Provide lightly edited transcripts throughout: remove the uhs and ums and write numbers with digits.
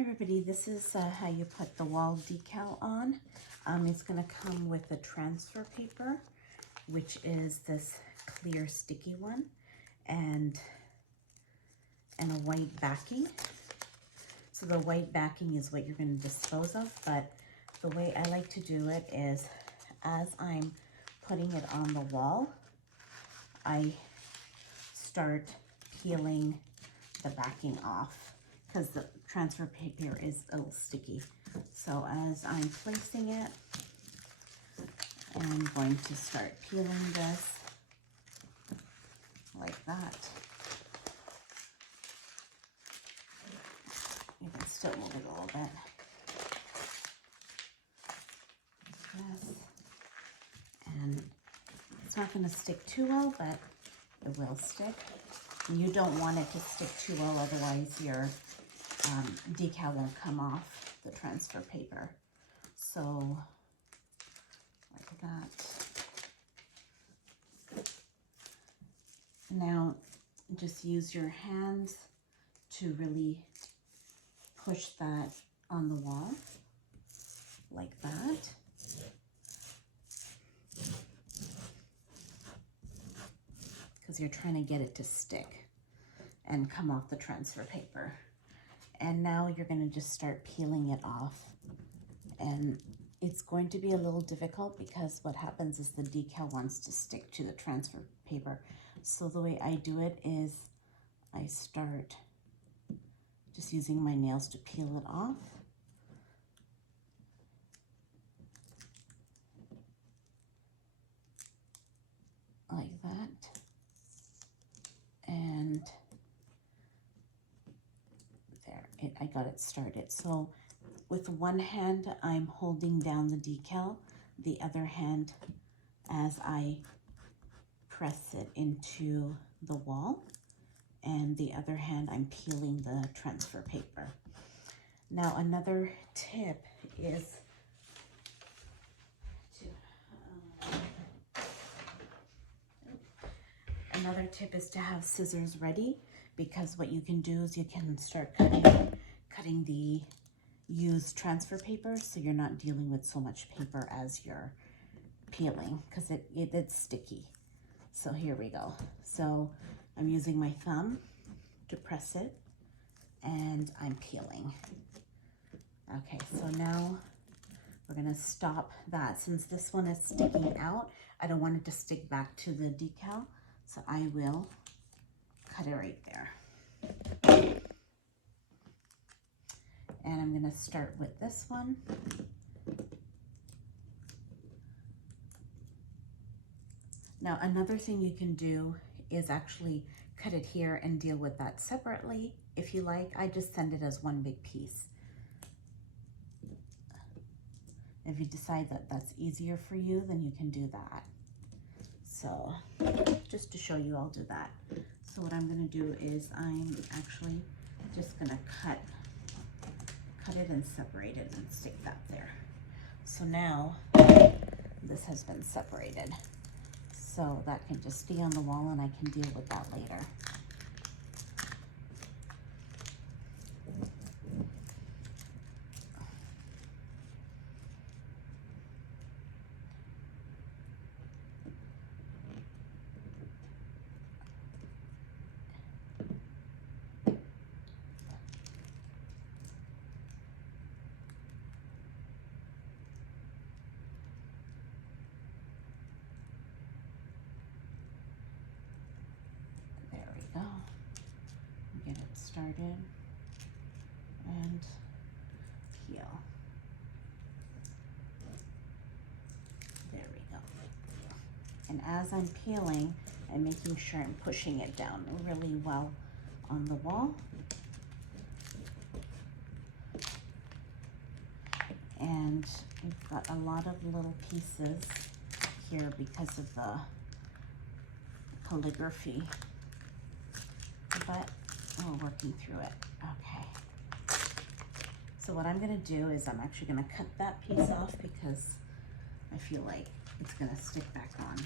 Hi everybody, this is how you put the wall decal on. It's going to come with a transfer paper, which is this clear sticky one, and a white backing. So the white backing is what you're going to dispose of, but the way I like to do it is as I'm putting it on the wall, I start peeling the backing off because the transfer paper is a little sticky. So as I'm placing it, I'm going to start peeling this like that. You can still move it a little bit. Yes. And it's not going to stick too well, but it will stick. And you don't want it to stick too well, otherwise your decal won't come off the transfer paper. So, like that. Now, just use your hands to really push that on the wall, like that. Because you're trying to get it to stick and come off the transfer paper. And now you're going to just start peeling it off. And it's going to be a little difficult because what happens is the decal wants to stick to the transfer paper. So the way I do it is I start just using my nails to peel it off. Like that. And there, I got it started. So with one hand, I'm holding down the decal, the other hand as I press it into the wall, and the other hand I'm peeling the transfer paper. Now another tip is to have scissors ready, because what you can do is you can start cutting the used transfer paper, so you're not dealing with so much paper as you're peeling, because it's sticky. So here we go. So I'm using my thumb to press it, and I'm peeling. Okay, so now we're gonna stop that. Since this one is sticking out, I don't want it to stick back to the decal, so I will cut it right there. And I'm going to start with this one. Now another thing you can do is actually cut it here and deal with that separately if you like. I just send it as one big piece. If you decide that that's easier for you, then you can do that. So just to show you, I'll do that. So what I'm going to do is I'm actually just going to cut it and separate it and stick that there. So now this has been separated. So that can just stay on the wall and I can deal with that later. Go. Get it started and peel. There we go. And as I'm peeling, I'm making sure I'm pushing it down really well on the wall. And we've got a lot of little pieces here because of the calligraphy. But we're working through it. Okay. So what I'm going to do is I'm actually going to cut that piece off because I feel like it's going to stick back on.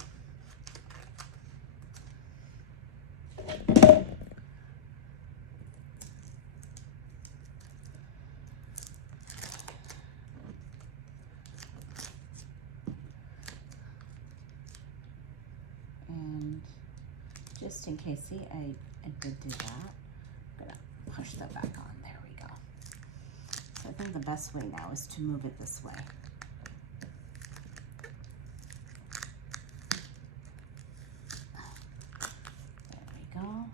just in case. See, I did do that. I'm gonna push that back on. There we go. So I think the best way now is to move it this way. There we go.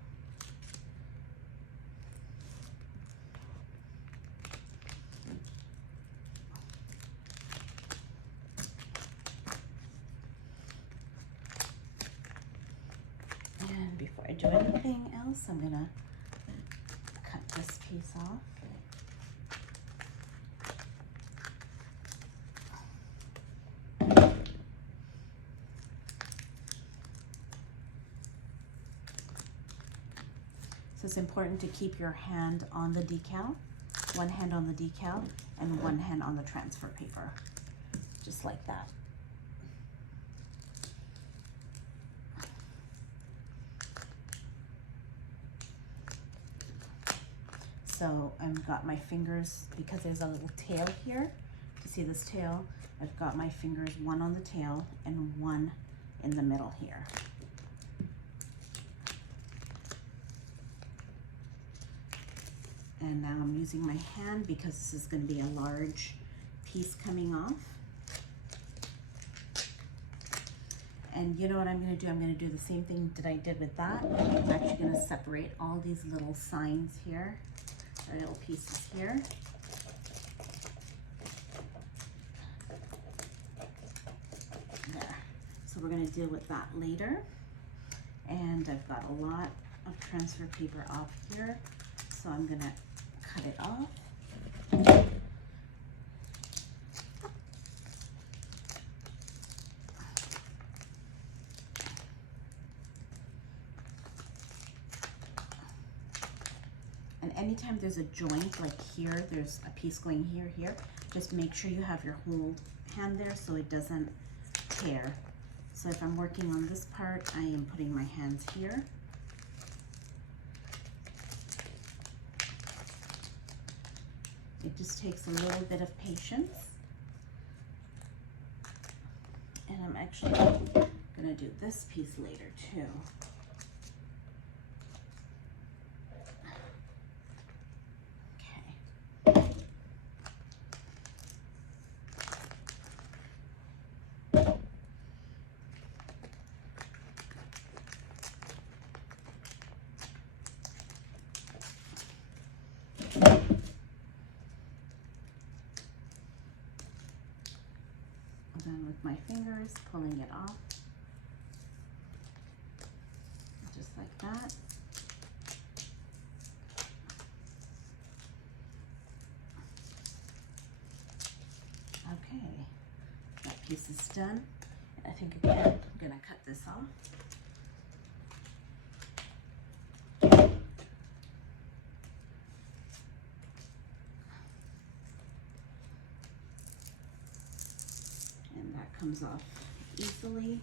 And before I do anything else, I'm gonna cut this piece off. So it's important to keep your hand on the decal, one hand on the decal and one hand on the transfer paper, just like that. So I've got my fingers, because there's a little tail here, you see this tail, I've got my fingers one on the tail and one in the middle here. And now I'm using my hand because this is going to be a large piece coming off. And you know what I'm going to do? I'm going to do the same thing that I did with that. I'm actually going to separate all these little signs here, or little pieces here. There. So we're going to deal with that later. And I've got a lot of transfer paper off here, so I'm going to cut it off. And anytime there's a joint, like here, there's a piece going here, just make sure you have your whole hand there so it doesn't tear. So if I'm working on this part, I am putting my hands here. It just takes a little bit of patience. And I'm actually gonna do this piece later too. Then with my fingers, pulling it off, just like that. Okay, that piece is done. And I think again, I'm gonna cut this off. Comes off easily.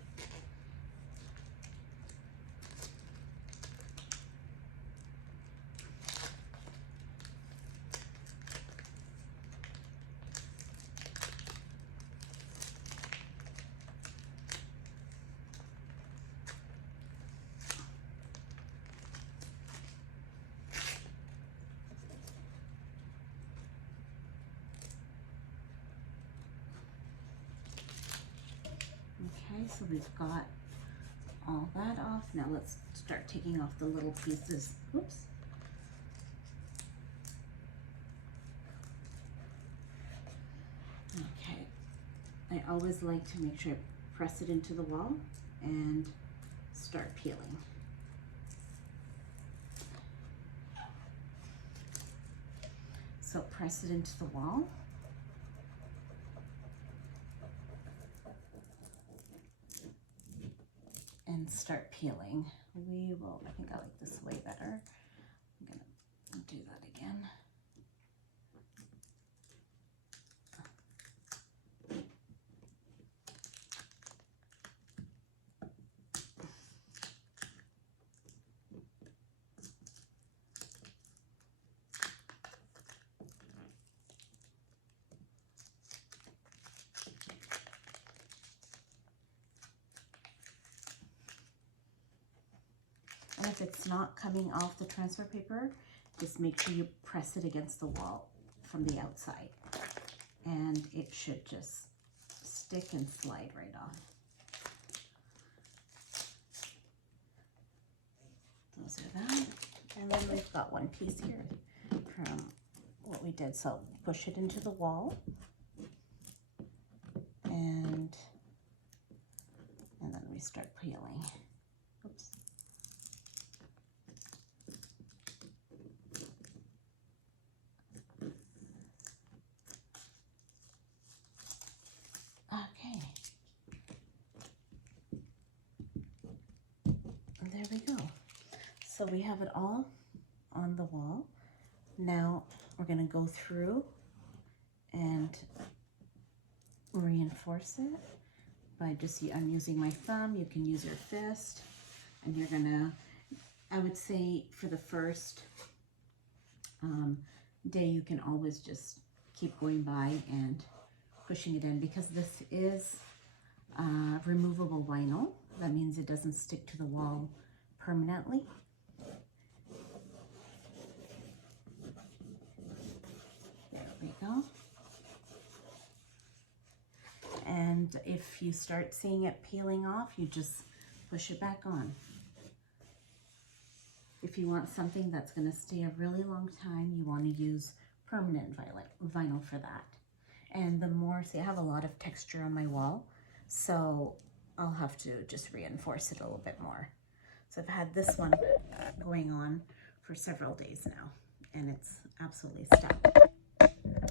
Okay, so we've got all that off. Now let's start taking off the little pieces. Oops. Okay, I always like to make sure I press it into the wall and start peeling. So press it into the wall. And start peeling. We will, I think I like this way better. I'm gonna do that again. if it's not coming off the transfer paper, just make sure you press it against the wall from the outside, and it should just stick and slide right off. Those are that. And then we've got one piece here from what we did. So push it into the wall, and then we start peeling. Oops. Okay. And there we go. So we have it all on the wall. Now we're going to go through and reinforce it by I'm using my thumb. You can use your fist, and you're gonna, I would say for the first day, you can always just keep going by and pushing it in, because this is removable vinyl. That means it doesn't stick to the wall permanently. There we go. And if you start seeing it peeling off, you just push it back on. If you want something that's going to stay a really long time, you want to use permanent vinyl for that. And the more, see, I have a lot of texture on my wall, so I'll have to just reinforce it a little bit more. So I've had this one going on for several days now, and it's absolutely stuck.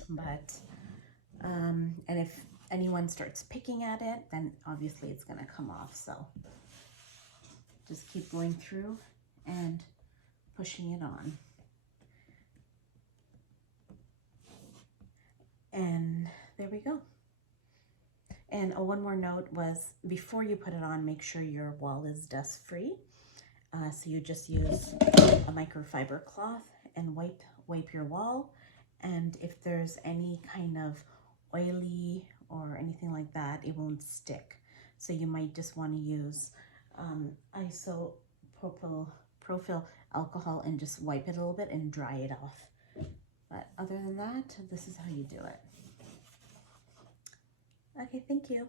But, and if anyone starts picking at it, then obviously it's going to come off. So just keep going through and pushing it on. And there we go. And one more note was, before you put it on, make sure your wall is dust free. So you just use a microfiber cloth and wipe your wall. And if there's any kind of oily or anything like that, it won't stick. So you might just want to use isopropyl alcohol and just wipe it a little bit and dry it off. But other than that, this is how you do it. Okay, thank you.